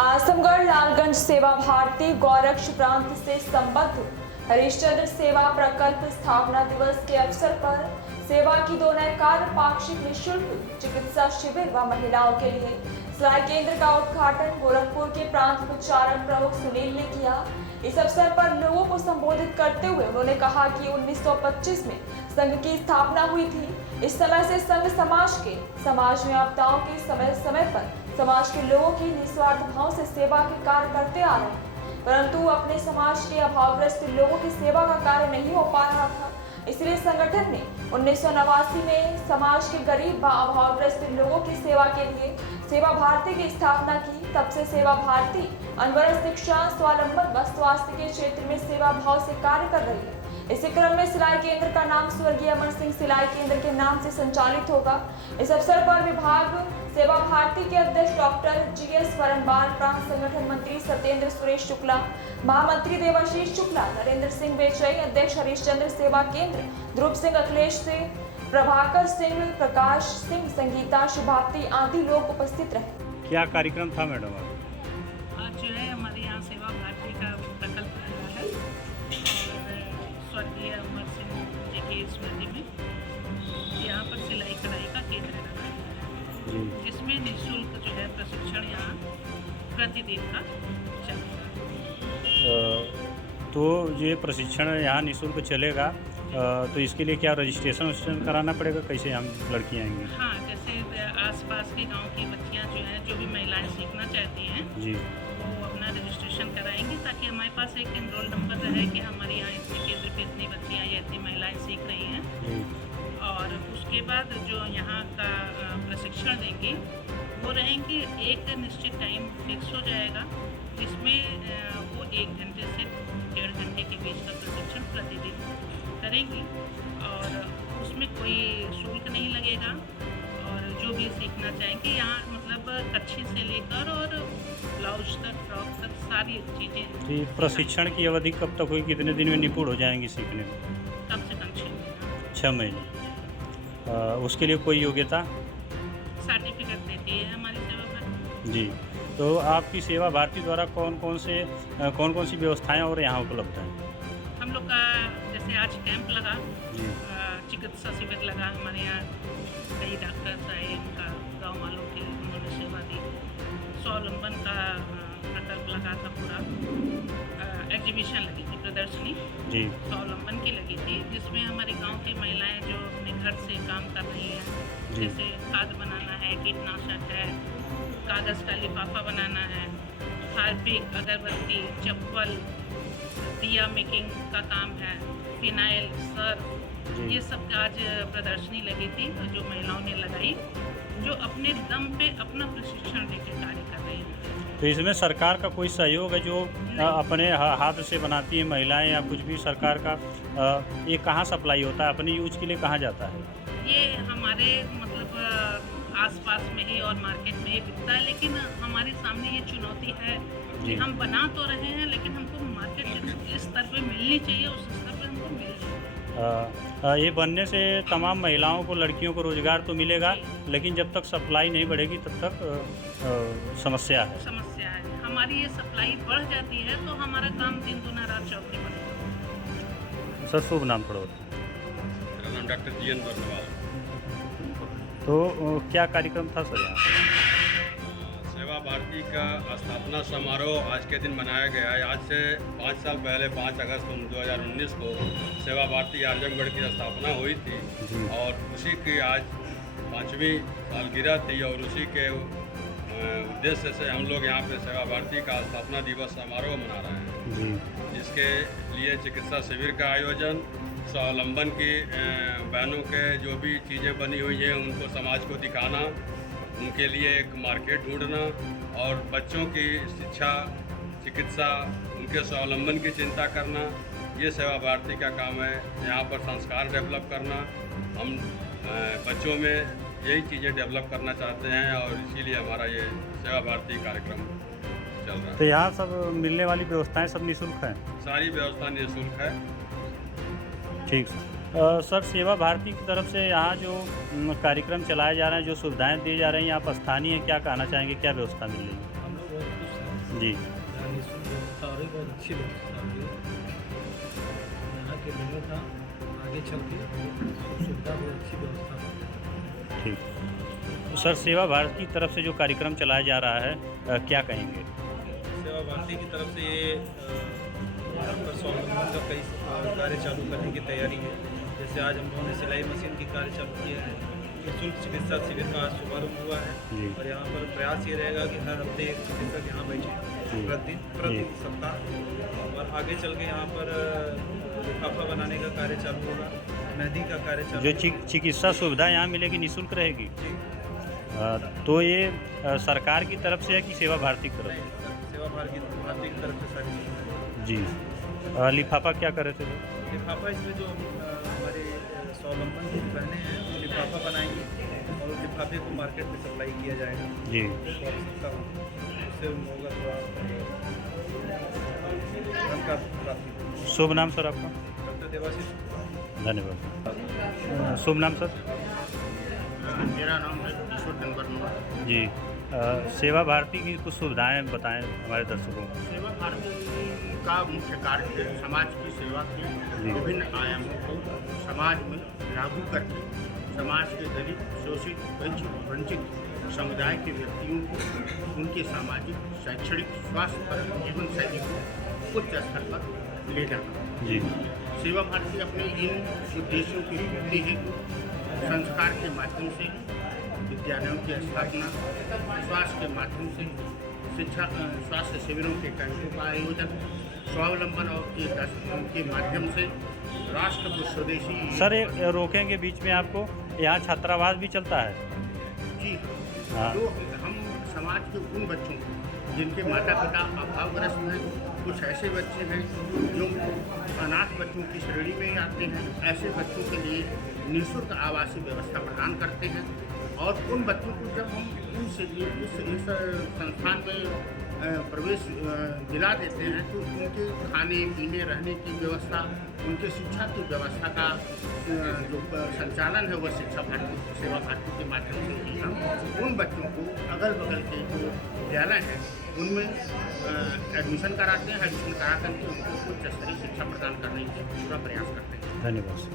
आजमगढ़ लालगंज सेवा भारती गौरक्ष प्रांत से संबद्ध हरिश्चंद्र सेवा प्रकल्प स्थापना दिवस के अवसर पर सेवा की 2 नए कार्य पाक्षिक निःशुल्क चिकित्सा शिविर व महिलाओं के लिए सिलाई केंद्र का उद्घाटन गोरखपुर के प्रांत प्रचारक प्रमुख सुनील ने किया। इस अवसर पर लोगों को संबोधित करते हुए उन्होंने कहा कि 1925 में संघ की स्थापना हुई थी। इस समय से संघ समाज में आपदाओं के समय समय पर समाज के लोगों की निस्वार्थ भाव से सेवा के कार्य करते आ रहे हैं, परंतु अपने समाज के अभावग्रस्त लोगों की सेवा का कार्य नहीं हो पा रहा था। इसलिए संगठन ने 1989 में समाज के गरीब व अभावग्रस्त लोगों की सेवा के लिए सेवा भारती की स्थापना की। तब से सेवा भारती अनवरत शिक्षा, स्वावलंबन व स्वास्थ्य के क्षेत्र में सेवा भाव से कार्य कर रही है। इसी क्रम में सिलाई केंद्र का नाम स्वर्गीय अमर सिंह सिलाई केंद्र के नाम से संचालित होगा। इस अवसर पर विभाग सेवा भारती के अध्यक्ष डॉक्टर जीएस वरनबाल, प्रांत संगठन मंत्री सत्येंद्र सुरेश शुक्ला, महामंत्री देवाशीष शुक्ला, नरेंद्र सिंह बेचई, अध्यक्ष हरिश्चंद्र सेवा केंद्र, ध्रुव सिंह, अखिलेश सिंह, प्रभाकर सिंह, प्रकाश सिंह, संगीता, शुभाप्ति आदि लोग उपस्थित रहे। क्या कार्यक्रम था मैडम? आज जो है हमारे यहाँ सेवा भारती का प्रकल्प लगा है और स्वर्गीय अमर सिंह जी की स्मृति में यहाँ पर सिलाई कढ़ाई का केंद्र लगा है, जिसमें निःशुल्क जो है प्रशिक्षण यहाँ प्रतिदिन का चलेगा। तो ये प्रशिक्षण यहाँ निःशुल्क चलेगा, तो इसके लिए क्या रजिस्ट्रेशन कराना पड़ेगा? कैसे हम लड़कियाँ आएंगी? हाँ, जैसे आसपास के गांव की बच्चियाँ जो हैं, जो भी महिलाएं सीखना चाहती हैं जी, वो अपना रजिस्ट्रेशन कराएंगी, ताकि हमारे पास एक एनरोल नंबर रहे कि हमारे यहाँ इतने केंद्र पे इतनी बच्चियाँ या इतनी महिलाएं सीख रही हैं। और उसके बाद जो यहाँ का प्रशिक्षण देंगे वो रहेंगे, एक निश्चित टाइम फिक्स हो जाएगा, जिसमें वो 1 घंटे से 1.5 घंटे के बीच का प्रशिक्षण प्रतिदिन करेंगी और उसमें कोई शुल्क नहीं लगेगा। और जो भी सीखना चाहेंगे यहाँ, मतलब कच्छी से लेकर और ब्लाउज तक, फ्रॉक तक सारी चीज़ें। तो प्रशिक्षण की अवधि कब तक हुई? कितने दिन में निपुण हो जाएंगी सीखने में? कम से कम 6 महीने। उसके लिए कोई योग्यता सर्टिफिकेट देती है हमारी सेवा भारती जी। तो आपकी सेवा भारती द्वारा कौन कौन सी व्यवस्थाएं और यहाँ उपलब्ध हैं? हम लोग का जैसे आज कैंप लगा, जी, चिकित्सा शिविर लगा हमारे यहाँ, कई डॉक्टर्स आए, उनका गाँव वालों की उन्होंने सेवा दी। स्वावलंबन का प्रकल्प लगा था, पूरा एग्जीबिशन लगी थी, प्रदर्शनी जी, स्वावलंबन की लगी थी, जिसमें हमारे गांव की महिलाएं जो अपने घर से काम कर रही हैं, जैसे खाद बनाना है, कीटनाशक है, कागज़ का लिफाफा बनाना है, हार्पिक, अगरबत्ती, चप्पल, दिया मेकिंग का काम है, फिनाइल, सर्फ, ये सब आज प्रदर्शनी लगी थी जो महिलाओं ने लगाई, जो अपने दम पे अपना प्रशिक्षण देकर कार्य कर रही हैं। तो इसमें सरकार का कोई सहयोग है जो अपने हाथ से बनाती है महिलाएं, या कुछ भी सरकार का ये कहाँ सप्लाई होता है, अपने यूज के लिए कहाँ जाता है? ये हमारे मतलब आसपास में ही और मार्केट में ही बिकता है, लेकिन हमारे सामने ये चुनौती है कि हम बना तो रहे हैं, लेकिन हमको मार्केट जिस स्तर पे मिलनी चाहिए उस स्तर पे हमको मिल जाए। ये बनने से तमाम महिलाओं को, लड़कियों को रोजगार तो मिलेगा, लेकिन जब तक सप्लाई नहीं बढ़ेगी तब तक समस्या है। समस्या है हमारी, ये सप्लाई बढ़ जाती है तो हमारा काम दिन गुना रात चौगुनी बढ़ेगा। सर, शुभ नाम पढ़ो। मेरा नाम डॉक्टर जीएन वरनबाल। तो क्या कार्यक्रम था सर यहाँ? सेवा भारती का स्थापना समारोह आज के दिन मनाया गया है। आज से 5 साल पहले 5 अगस्त 2019 को सेवा भारती आजमगढ़ की स्थापना हुई थी और उसी की आज 5वीं सालगिरह थी और उसी के उद्देश्य से हम लोग यहाँ पे सेवा भारती का स्थापना दिवस समारोह मना रहे हैं जी। जिसके लिए चिकित्सा शिविर का आयोजन, स्वावलंबन की बहनों के जो भी चीज़ें बनी हुई हैं उनको समाज को दिखाना, उनके लिए एक मार्केट ढूंढना और बच्चों की शिक्षा, चिकित्सा, उनके स्वावलंबन की चिंता करना, ये सेवा भारती का काम है। यहाँ पर संस्कार डेवलप करना, हम बच्चों में यही चीज़ें डेवलप करना चाहते हैं और इसीलिए हमारा ये सेवा भारती कार्यक्रम चल रहा है। तो यहाँ सब मिलने वाली व्यवस्थाएं सब निःशुल्क हैं? सारी व्यवस्था निःशुल्क है। ठीक सर, सेवा भारती की तरफ से यहाँ जो कार्यक्रम चलाए जा रहे हैं, जो सुविधाएं दी जा रही हैं, आप स्थानीय क्या कहना चाहेंगे, क्या व्यवस्था मिल रही है? हम लोग बहुत खुश हैं जी यहाँ निःशुल्क व्यवस्था हो रही, बहुत अच्छी व्यवस्था हो रही है। यहाँ के लोगों का आगे चल के सुख सुविधा बहुत अच्छी व्यवस्था हो रही है। ठीक। तो सर, सेवा भारत की तरफ से जो कार्यक्रम चलाया जा रहा है, क्या कहेंगे? सेवा भारती की तरफ से ये यहाँ पर स्वावलंबन का कई कार्य चालू करने की तैयारी है। जैसे आज हम लोगों ने सिलाई मशीन की कार्य चालू किया है, निःशुल्क चिकित्सा शिविर का आज शुभारंभ हुआ जी। है। और यहाँ पर प्रयास ये रहेगा कि हर हफ्ते एक चिकित्सक यहाँ बैठे प्रति सप्ताह। और आगे चल के यहाँ पर लिफाफा बनाने का कार्य चालू होगा, मेहंदी का कार्य चालू जो चिकित्सा सुविधा यहाँ मिलेगी, निःशुल्क रहेगी? जी। तो ये सरकार की तरफ से है कि सेवा भारती की तरफ से? सेवा भारती की तरफ से सारी सुविधाएं। जी। लिफाफा क्या कर रहे थे? लिफाफा इसमें जो हमारे स्वावलंबन की बहनें हैं वो लिफाफा बनाएंगी और उस लिफाफे को मार्केट में सप्लाई किया जाएगा। जी। उससे उन लोगों का थोड़ा धन का प्राप्ति। शुभ नाम सर आपका? डॉक्टर देवाशीष। धन्यवाद। शुभ नाम सर? मेरा नाम है ईश्वर नंबर 9। जी। सेवा भारती की कुछ सुविधाएं बताएं हमारे दर्शकों को। सेवा भारती का मुख्य कार्य है समाज की सेवा के विभिन्न आयामों को समाज में लागू करके समाज के गरीब, शोषित, वंचित समुदाय के व्यक्तियों को उनके सामाजिक, शैक्षणिक, स्वास्थ्य जीवन शैली को उच्च स्तर पर ले जाना। जी। सेवा भारती अपने इन उद्देश्यों की पूर्ति हेतु संस्कार के माध्यम से विद्यालयों की स्थापना, स्वास्थ्य के माध्यम से शिक्षा, स्वास्थ्य शिविरों के कैंपों का आयोजन, स्वावलंबन और के माध्यम से राष्ट्र को स्वदेशी। सर, रोकेंगे बीच में आपको, यहाँ छात्रावास भी चलता है? जी हाँ। तो हम समाज के उन बच्चों को जिनके माता पिता अभावग्रस्त हैं, कुछ ऐसे बच्चे हैं जो अनाथ बच्चों की श्रेणी में आते हैं, ऐसे बच्चों के लिए निःशुल्क आवासीय व्यवस्था प्रदान करते हैं। और उन बच्चों को जब हम इस संस्थान में प्रवेश दिला देते हैं तो उनके खाने पीने रहने की व्यवस्था, उनके शिक्षा की व्यवस्था का जो संचालन है वह शिक्षा भारती, सेवा भारती के माध्यम से ही हम उन बच्चों को अगल बगल के जो विद्यालय हैं उनमें एडमिशन कराते हैं। एडमिशन करा करके उनको उच्च स्तरीय शिक्षा प्रदान करने के पूरा प्रयास करते हैं। धन्यवाद।